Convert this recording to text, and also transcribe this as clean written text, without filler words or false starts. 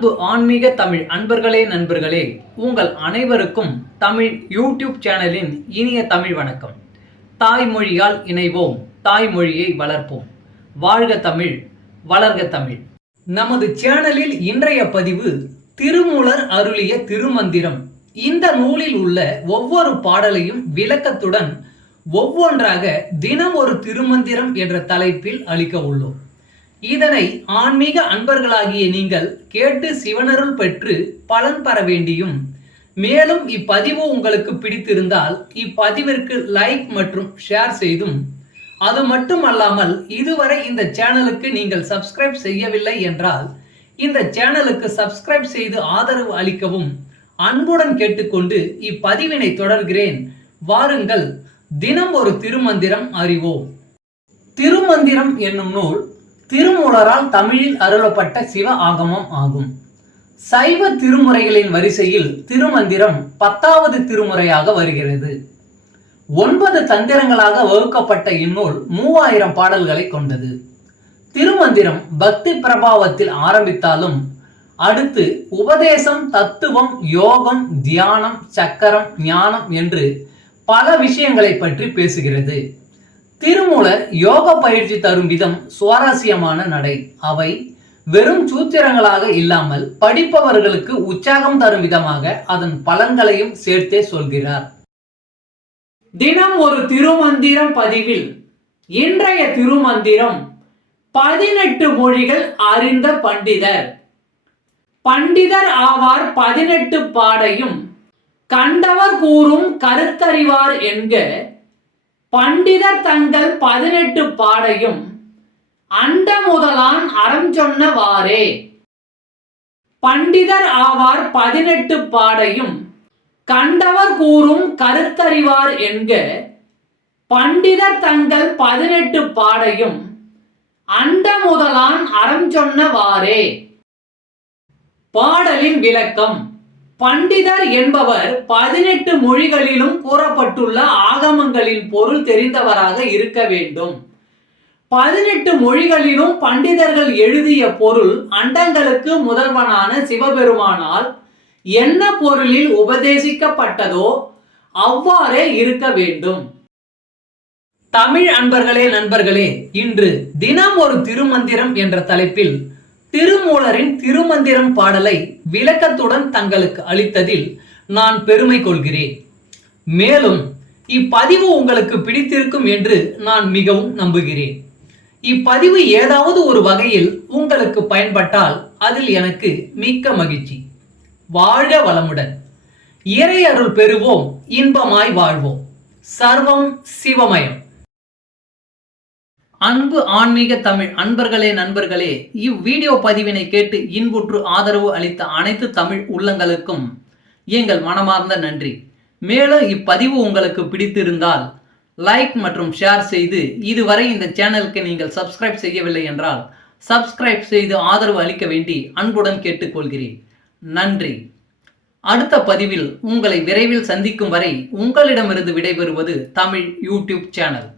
அன்பு ஆன்மீக தமிழ் அன்பர்களே நண்பர்களே, உங்கள் அனைவருக்கும் தமிழ் யூடியூப் சேனலின் இனிய தமிழ் வணக்கம். தாய்மொழியால் இணைவோம், தாய்மொழியை வளர்ப்போம். வாழ்க தமிழ், வளர்க தமிழ். நமது சேனலில் இன்றைய பதிவு திருமூலர் அருளிய திருமந்திரம். இந்த நூலில் உள்ள ஒவ்வொரு பாடலையும் விளக்கத்துடன் ஒவ்வொன்றாக தினம் ஒரு திருமந்திரம் என்ற தலைப்பில் அளிக்க உள்ளோம். இதனை ஆன்மீக அன்பர்களாகிய நீங்கள் கேட்டு சிவனருள் பெற்று பலன் பெற வேண்டியும், மேலும் இப்பதிவு உங்களுக்கு பிடித்திருந்தால் இப்பதிவிற்கு லைக் மற்றும் ஷேர் செய்தும், அது மட்டுமல்லாமல் இதுவரை இந்த சேனலுக்கு நீங்கள் சப்ஸ்கிரைப் செய்யவில்லை என்றால் இந்த சேனலுக்கு சப்ஸ்கிரைப் செய்து ஆதரவு அளிக்கவும் அன்புடன் கேட்டுக்கொண்டு இப்பதிவினை தொடர்கிறேன். வாருங்கள், தினம் ஒரு திருமந்திரம் அறிவோம். திருமந்திரம் என்னும் நூல் திருமூலரால் தமிழில் அருளப்பட்ட சிவ ஆகமம் ஆகும். சைவ திருமுறைகளின் வரிசையில் திருமந்திரம் 10வது திருமுறையாக வருகிறது. 9 தந்திரங்களாக வகுக்கப்பட்ட இந்நூல் 3000 பாடல்களை கொண்டது. திருமந்திரம் பக்தி பிரபாவத்தில் ஆரம்பித்தாலும் அடுத்து உபதேசம், தத்துவம், யோகம், தியானம், சக்கரம், ஞானம் என்று பல விஷயங்களை பற்றி பேசுகிறது. திருமூலர் யோக பயிற்சி தரும் விதம் சுவாரஸ்யமான நடை. அவை வெறும் சூத்திரங்களாக இல்லாமல் படிப்பவர்களுக்கு உற்சாகம் தரும் விதமாக அதன் பலன்களையும் சேர்த்தே சொல்கிறார். தினம் ஒரு திருமந்திரம் பதிவில் இன்றைய திருமந்திரம் 18 மொழிகள் அறிந்த பண்டிதர். பண்டிதர் ஆவார் 18 பாடையும் கண்டவர் கூறும் கருத்தறிவார் என்க. பண்டிதர் தங்கள் 18 பாடையும் அண்ட முதலான் அறம் சொன்னவாறே. பண்டிதர் ஆவார் 18 பாடையும் கண்டவர் கூறும் கருத்தறிவார் என்க. பண்டிதர் தங்கள் 18 பாடையும் அண்ட முதலான் அறம் சொன்னவாறே. பாடலின் விளக்கம். பண்டிதர் என்பவர் 18 மொழிகளிலும் கூறப்பட்டுள்ள ஆகமங்களின் பொருள் தெரிந்தவராக இருக்க வேண்டும். 18 மொழிகளிலும் பண்டிதர்கள் எழுதிய பொருள் அண்டங்களுக்கு முதல்வனான சிவபெருமானால் என்ன பொருளில் உபதேசிக்கப்பட்டதோ அவ்வாறே இருக்க வேண்டும். தமிழ் அன்பர்களே நண்பர்களே, இன்று தினம் ஒரு திருமந்திரம் என்ற தலைப்பில் திருமூலரின் திருமந்திரம் பாடலை விளக்கத்துடன் தங்களுக்கு அளித்ததில் நான் பெருமை கொள்கிறேன். மேலும் இப்பதிவு உங்களுக்கு பிடித்திருக்கும் என்று நான் மிகவும் நம்புகிறேன். இப்பதிவு ஏதாவது ஒரு வகையில் உங்களுக்கு பயன்பட்டால் அதில் எனக்கு மிக்க மகிழ்ச்சி. வாழ்க வளமுடன். இறை அருள் பெறுவோம், இன்பமாய் வாழ்வோம். சர்வம் சிவமயம். அன்பு ஆன்மீக தமிழ் அன்பர்களே நண்பர்களே, இவ்வீடியோ பதிவினை கேட்டு இன்புற்று ஆதரவு அளித்த அனைத்து தமிழ் உள்ளங்களுக்கும் எங்கள் மனமார்ந்த நன்றி. மேலும் இப்பதிவு உங்களுக்கு பிடித்திருந்தால் லைக் மற்றும் ஷேர் செய்து, இதுவரை இந்த சேனலுக்கு நீங்கள் சப்ஸ்கிரைப் செய்யவில்லை என்றால் சப்ஸ்கிரைப் செய்து ஆதரவு அளிக்க வேண்டி அன்புடன் கேட்டுக்கொள்கிறேன். நன்றி. அடுத்த பதிவில் உங்களை விரைவில் சந்திக்கும் வரை உங்களிடமிருந்து விடைபெறுவது தமிழ் யூடியூப் சேனல்.